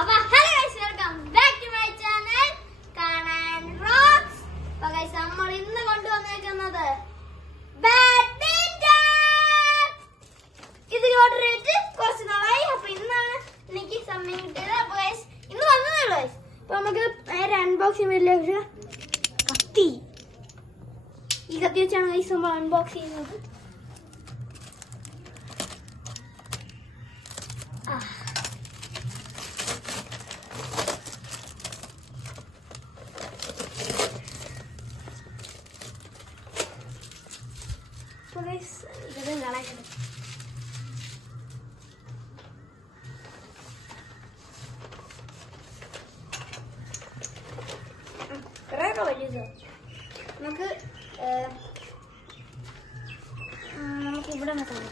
അപ്പൊ hello guys, welcome back to my channel കാണാൻ rocks. അപ്പൊ ഗൈസ്, നമ്മൾ ഇന്ന് കൊണ്ടുവന്നേക്കുന്നത് ബാഡ്മിന്റൺ. ഇത് ഓർഡർ ചെയ്തിട്ട് കുറച്ച് നാളായി. അപ്പൊ ഇന്നാണ് എനിക്ക് സമയം കിട്ടിയത്. അപ്പൊ ഗൈസ്, ഇന്ന് വന്നതേ ഉള്ളൂ ഗൈസ്. അപ്പൊ നമുക്ക് നേരെ അൺബോക്സിംഗ് വീഡിയോയിലേക്ക് കത്തി. ഈ കത്തി വെച്ചാണ് ഗൈസ് നമ്മൾ അൺബോക്സ് ചെയ്യുന്നത്. നമുക്ക് ഇവിടെ നോക്കാം.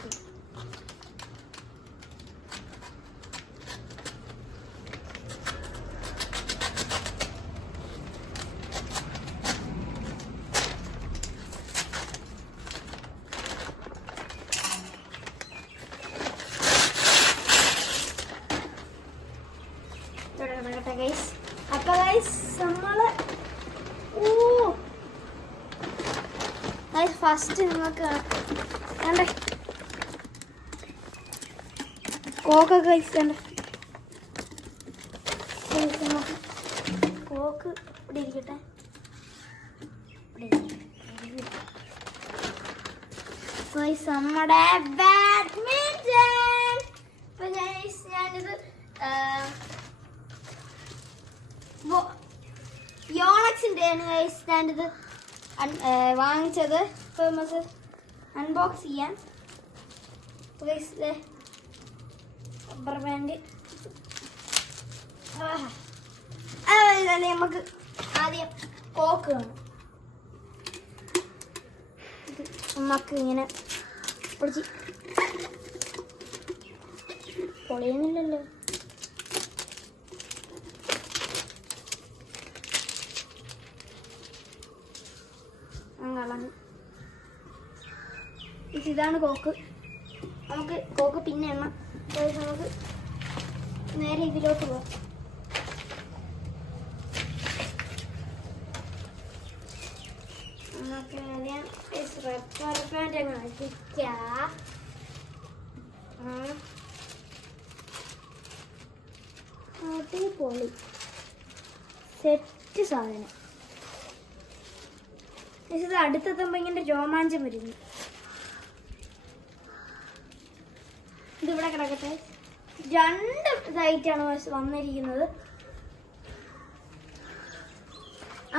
അപ്പൊ ഗൈസ്, നമ്മള് ഫസ്റ്റ് നിങ്ങൾക്ക് കണ്ടേ കോക്ക് ഗൈസ്, കണ്ടേ കോക്ക് ഇവിടെ ഇരിക്കട്ടെ. നമ്മുടെ ബാഡ്മിന്റൺ. അപ്പൊ ഗൈസ്, ഞാനിത് യോണക്സിന്റെ ആണ് ഗൈസ് ഞാനിത് വാങ്ങിച്ചത്. ഇപ്പൊ നമുക്ക് അൺബോക്സ് ചെയ്യാം. റബ്ബർ ബാൻഡ് നമുക്ക് ആദ്യം കോക്ക് വേണം. നമുക്ക് ഇങ്ങനെ പൊളിച്ച് പൊളിയുന്നില്ലല്ലോ. ഇതാണ് കോക്ക്. നമുക്ക് കോക്ക് പിന്നെ എണ്ണ. നമുക്ക് നേരെ ഇതിലോട്ട് പോവാം. നമുക്ക് ആദ്യം റബ്ബർ ബാൻഡ് അങ്ങ് അടിക്കാം. അടിപൊളി സെറ്റ് സാധനം. ഇത് അടുത്തെത്തുമ്പോ ഇങ്ങനെ രോമാഞ്ചം വരുന്നു. ഇതിവിടെ കിടക്കട്ടെ. രണ്ട് ഇതായിട്ടാണ് വന്നിരിക്കുന്നത്.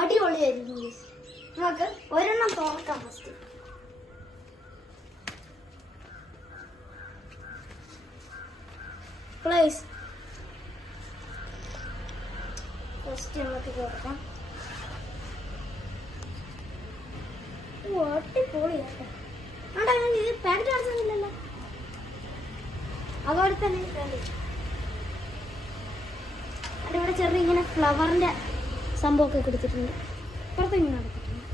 അടിപൊളിയായിരിക്കും. നമുക്ക് ഒരെണ്ണം തുറക്കാം. ഫസ്റ്റ് നമുക്ക് തുറക്കാം. അടിപൊളിയാട്ടോ. ഇത് പാക്കറ്റ് അടച്ചില്ലല്ലോ. അതോടെ തന്നെ അതിവിടെ ചെറിയ ഇങ്ങനെ ഫ്ലവറിന്റെ സംഭവമൊക്കെ കൊടുത്തിട്ടുണ്ട്. പുറത്തിങ്ങനെ നടത്തിയിട്ടുണ്ട്.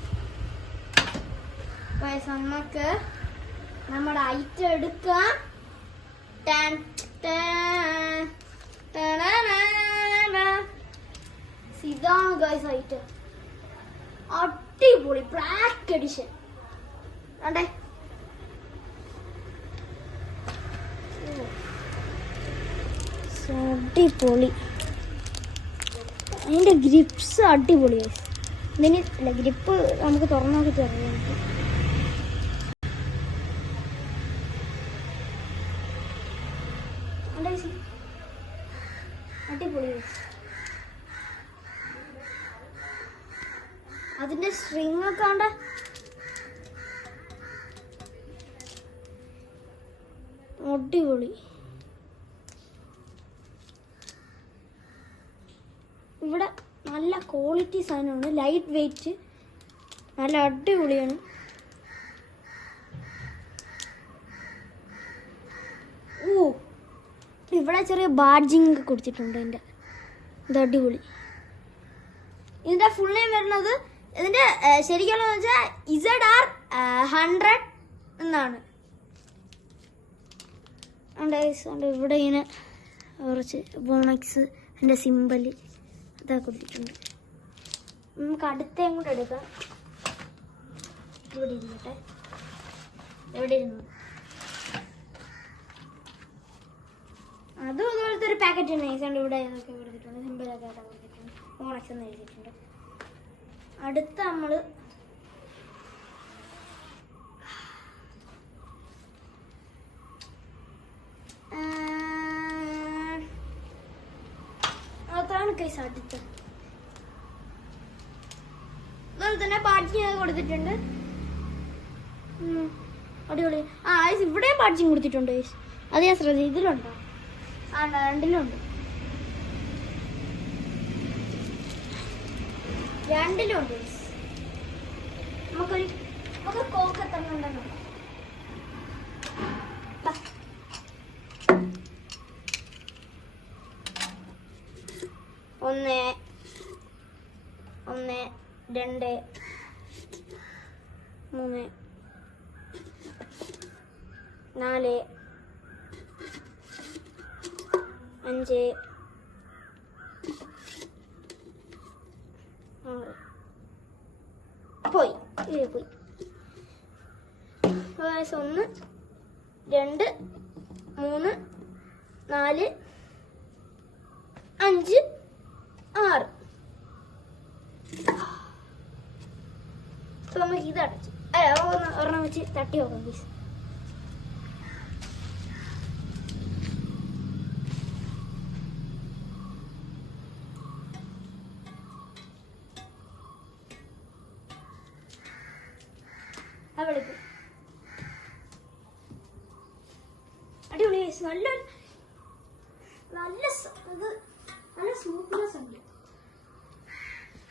നമുക്ക് നമ്മുടെ ഐറ്റം എടുക്കാം. ഇതാണ് ഗൈസ് ഐറ്റം. അടിപൊളി ബ്ലാക്ക് എഡിഷൻ. അതെ, അടിപൊളി. അതിന്റെ ഗ്രിപ്സ് അടിപൊളി. ഇതിന് അല്ല, ഗ്രിപ്പ് നമുക്ക് തുറന്നു നോക്കി തരാം. അടിപൊളി. അതിന്റെ സ്ട്രിങ് ഒക്കെ ഉണ്ട്. അടിപൊളി. ഇവിടെ നല്ല ക്വാളിറ്റി സാധനമാണ്. ലൈറ്റ് വെയിറ്റ്, നല്ല അടിപൊളിയാണ്. ഇവിടെ ചെറിയ ബാഡ്ജിങ് ഒക്കെ കൊടുത്തിട്ടുണ്ട്. ഇത് അടിപൊളി. ഇതിന്റെ ഫുൾ നെയിം വരുന്നത്, ഇതിന്റെ ശരിക്കുള്ള വെച്ചാൽ ZR 100 എന്നാണ്. ഉണ്ട് ഇവിടെ ഇങ്ങനെ കുറച്ച് ബോണക്സ് എൻ്റെ സിമ്പൽ ഇതൊക്കെ കൊടുത്തിട്ടുണ്ട്. നമുക്ക് അടുത്തേം കൂടെ എടുക്കാം. ഇവിടെ ഇരുന്നോട്ടെ. എവിടെ ഇരുന്നു? അതും അതുപോലത്തെ ഒരു പാക്കറ്റ് നൈസുണ്ട്. ഇവിടെ ഇതൊക്കെ കൊടുത്തിട്ടുണ്ട്. സിമ്പിളൊക്കെ ആയിട്ട് കൊടുത്തിട്ടുണ്ട്. ബോണക്സ് എന്ന് എഴുതിയിട്ടുണ്ട്. അടുത്ത നമ്മൾ അതാണ് കേസ്. അടുത്ത് അതുപോലെ തന്നെ പാഡ്ജിങ് കൊടുത്തിട്ടുണ്ട്. അടിപൊളി. ഇവിടെ പാഡ്ജിങ് കൊടുത്തിട്ടുണ്ട്. അത് ഞാൻ ശ്രദ്ധിച്ചു. ഇതിലുണ്ടോ? രണ്ടിലുണ്ട്. നമുക്ക് കോക്ക് തന്നുണ്ടല്ലോ. ഒന്ന് 2 3 4 5 പോയി. 1 2 3 4 5 6. നമുക്ക് ഇത് അടച്ചു ഒരെണ്ണം വെച്ച് തട്ടി നോക്കാം പ്ലീസ്. അടിപൊളി. നല്ല സ്മൂത്ത്നെസ് ഉണ്ട്.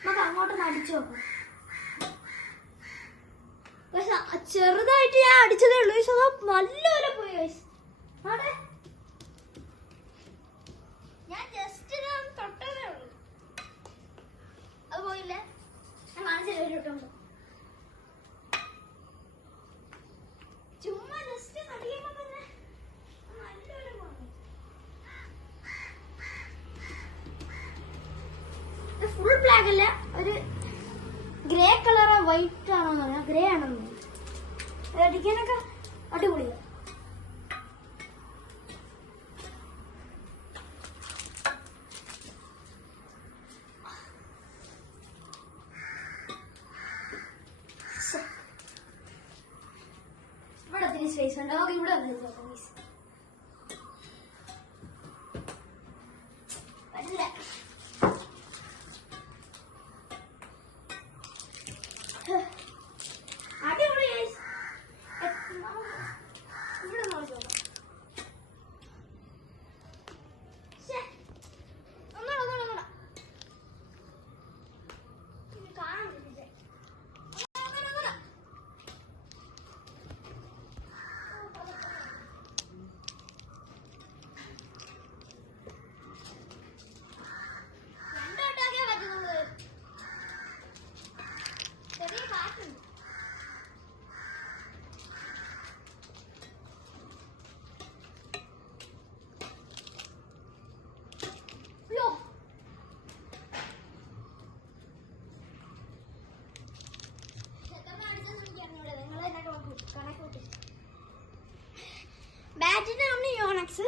നമുക്ക് അങ്ങോട്ട് അടിച്ചു നോക്കാം. ചെറുതായിട്ട് ഞാൻ അടിച്ചതേ ഉള്ളൂ. നല്ലപോലെ പോയി. ഞാൻ ജസ്റ്റ് തൊട്ടതേ ഉള്ളൂ. അത് പോയില്ലേ? ഞാൻ കാണിച്ചിട്ടുണ്ട്. ചുമ്മാ ജസ്റ്റ് അടിക്കുമ്പോ തന്നെ നല്ലപോലെ പോയി. ഫുൾ ബ്ലാക്ക് അല്ല, ഒരു ഗ്രേ കളറോ വൈറ്റ് ആണോ? ഗ്രേ ആണെന്ന് അടിക്കാനൊക്കെ അടിപൊളിയാണ്. ഇവിടെ ഒത്തിരി സ്പേസ് ഉണ്ട്. നമുക്ക് ഇവിടെ പറ്റില്ല. അടിപൊളി. ഇവിടെ നോക്കാം. ബാറ്റിനാണ് യോണക്സ്.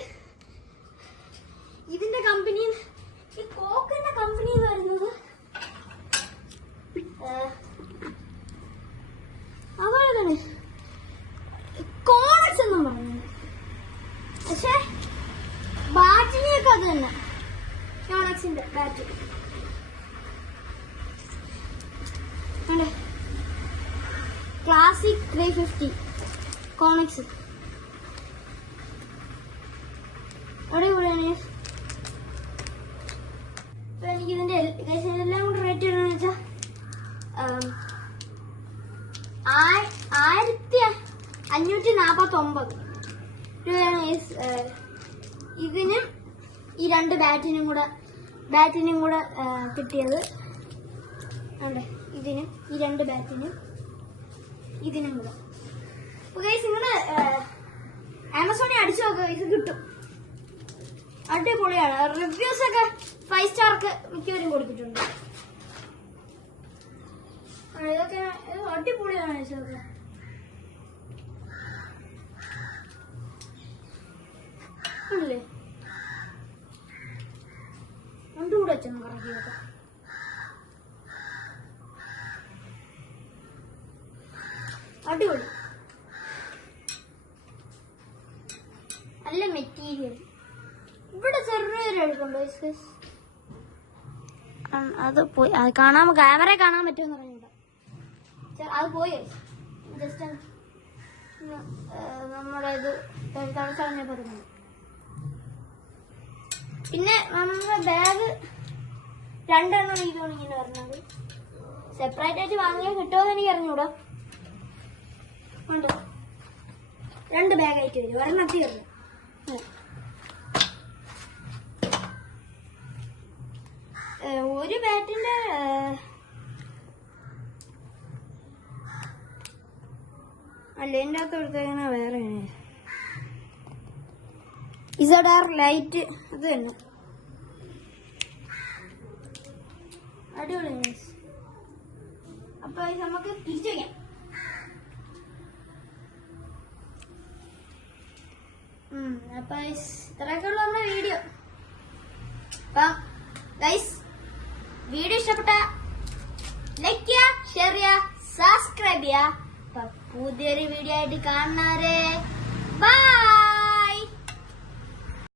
ഇതിന്റെ കമ്പനി, ഈ കോക്കിന്റെ കമ്പനി എന്ന് പറയുന്നത് അതുപോലെ തന്നെ കോണക്സ് എന്നും പറയുന്നത്. പക്ഷെ ബാറ്റിനെയൊക്കെ അത് തന്നെ. യോണക്സിന്റെ ബാറ്റ് ക്ലാസിക് 350 കോണക്സ്. അടിപൊളിയാണ്. എനിക്കിതിന്റെ എല്ലാം കൂടെ റേറ്റ് വരുന്നത് വെച്ചാൽ 1549 രൂപയാണ് ഇതിനും ഈ 2 ബാറ്റിനും കൂടെ കിട്ടിയത്. ഇതിനും ഈ 2 ബാറ്റിനും ഇതിനും കൂടെ. നിങ്ങൾ ആമസോണിൽ അടിച്ചു നോക്കുക, ഇത് കിട്ടും. അടിപൊളിയാണ്. റിവ്യൂസ് ഒക്കെ 5 സ്റ്റാർക്ക് മിക്കവരും കൊടുത്തിട്ടുണ്ട്. ഇതൊക്കെ അടിപൊളിയാണ് ഇതൊക്കെ. അല്ലേ രണ്ടുകൂടെ വെച്ചൊന്ന് കറക്കി നോക്കാം. അടിപൊളി, നല്ല മെറ്റീരിയൽ. ഇവിടെ ചെറിയൊരു എഴുതുണ്ടോ? അത് പോയി, അത് കാണാൻ ക്യാമറ കാണാൻ പറ്റുമെന്ന് പറഞ്ഞില്ല. അത് പോയി. ജസ്റ്റ് നമ്മുടെ ഇത് തടസ്സം പറഞ്ഞു. പിന്നെ നമ്മുടെ ബാഗ് 2 എണ്ണം ഇതാണ് ഇങ്ങനെ പറഞ്ഞത്. സെപ്പറേറ്റ് ആയിട്ട് വാങ്ങിയാൽ കിട്ടുമെന്ന് എനിക്ക് അറിഞ്ഞൂടാ. ഉണ്ട് 2 ബാഗായിട്ട് വരും. ഒരെണ്ണത്തി വരും. ഒരു ബാറ്റിന്റെ അല്ല, എൻ്റെ അകത്ത് എടുത്തേക്കുന്ന വേറെ ഇസഡാർ ലൈറ്റ്. അത് തന്നെ അടിപൊളി. അപ്പൊ നമുക്ക് തിരിച്ചു വയ്ക്കാം. അപ്പൊ ഇത്രയൊക്കെ ഉള്ളു നമ്മുടെ വീഡിയോ. അപ്പം ഗൈസ്, വീഡിയോ ഇഷ്ടപ്പെട്ട ലൈക്ക് ചെയ്യുക, ഷെയർ ചെയ്യുക, സബ്സ്ക്രൈബ് ചെയ്യുക. പുതിയൊരു വീഡിയോ ആയിട്ട് കാണുന്നവരെ ബൈ.